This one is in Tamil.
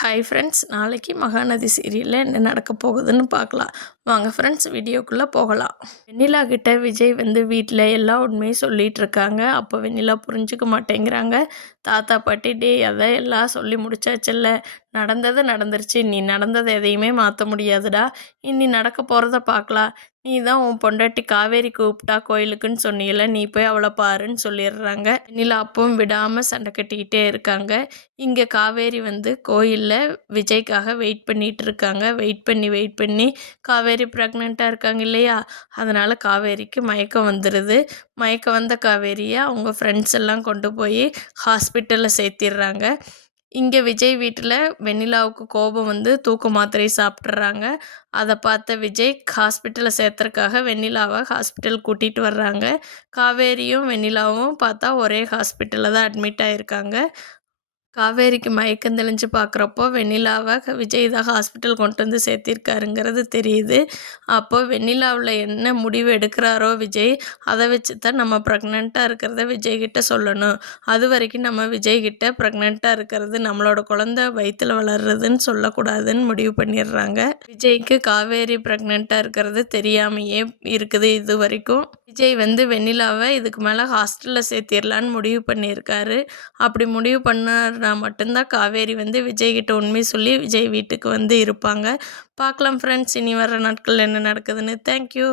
ஹாய் ஃப்ரெண்ட்ஸ், நாளைக்கு மகாநதி சீரியலில் என்ன நடக்க போகுதுன்னு பார்க்கலாம். வாங்க ஃப்ரெண்ட்ஸ், வீடியோக்குள்ளே போகலாம். வெண்ணிலா கிட்ட விஜய் வீட்டில் எல்லா உண்மையும் சொல்லிகிட்டு இருக்காங்க. அப்போ வெண்ணிலா புரிஞ்சுக்க மாட்டேங்கிறாங்க. தாத்தா பாட்டி அதை எல்லாம் சொல்லி முடிச்சாச்சுல்ல, நடந்தது நடந்துருச்சு, நீ நடந்தது எதையுமே மாற்ற முடியாதுடா, இனி நடக்க போகிறத பார்க்கலாம். நீ தான் உன் பொண்டாட்டி காவேரி கூப்பிட்டா கோயிலுக்குன்னு சொன்னியில, நீ போய் அவளை பாருன்னு சொல்லிடுறாங்க. வெண்ணிலா அப்பவும் விடாமல் சண்டை கட்டிக்கிட்டே இருக்காங்க. இங்கே காவேரி கோயிலில் விஜய்க்காக வெயிட் பண்ணிகிட்டு இருக்காங்க. வெயிட் பண்ணி காவேரி ப்ரெக்னெண்ட்டாக இருக்காங்க இல்லையா, அதனால் காவேரிக்கு மயக்கம் வந்துடுது. மயக்கம் வந்த காவேரியை அவங்க ஃப்ரெண்ட்ஸ் எல்லாம் கொண்டு போய் ஹாஸ்பிட்டலில் சேர்த்திடுறாங்க. இங்கே விஜய் வீட்டில் வெண்ணிலாவுக்கு கோபம் தூக்க மாத்திரை சாப்பிட்றாங்க. அதை பார்த்த விஜய் ஹாஸ்பிட்டலில் சேர்த்துறக்காக வெண்ணிலாவை ஹாஸ்பிட்டல் கூட்டிகிட்டு வர்றாங்க. காவேரியும் வெண்ணிலாவும் பார்த்தா ஒரே ஹாஸ்பிட்டலில் தான் அட்மிட் ஆகியிருக்காங்க. காவேரிக்கு மயக்கம் தெளிஞ்சு பார்க்குறப்போ வெண்ணிலாவை விஜய் தான் ஹாஸ்பிட்டல் கொண்டு சேர்த்திருக்காருங்கிறது தெரியுது. அப்போ வெண்ணிலாவில் என்ன முடிவு எடுக்கிறாரோ விஜய், அதை வச்சு தான் நம்ம ப்ரெக்னெண்ட்டாக இருக்கிறத விஜய்கிட்ட சொல்லணும். அது வரைக்கும் நம்ம விஜய்கிட்ட ப்ரெக்னெண்ட்டாக இருக்கிறது, நம்மளோட குழந்தை வயிற்றில் வளர்றதுன்னு சொல்லக்கூடாதுன்னு முடிவு பண்ணிடுறாங்க. விஜய்க்கு காவேரி ப்ரெக்னெண்ட்டாக இருக்கிறது தெரியாமையே இருக்குது இது வரைக்கும். விஜய் வெண்ணிலாவை இதுக்கு மேலே ஹாஸ்டலில் சேர்த்திடலான்னு முடிவு பண்ணியிருக்காரு. அப்படி முடிவு பண்ணா மட்டும்தான் காவேரி விஜய்கிட்ட உண்மை சொல்லி விஜய் வீட்டுக்கு இருப்பாங்க. பார்க்கலாம் ஃப்ரெண்ட்ஸ், இனி வர நாட்கள் என்ன நடக்குதுன்னு. தேங்க்யூ.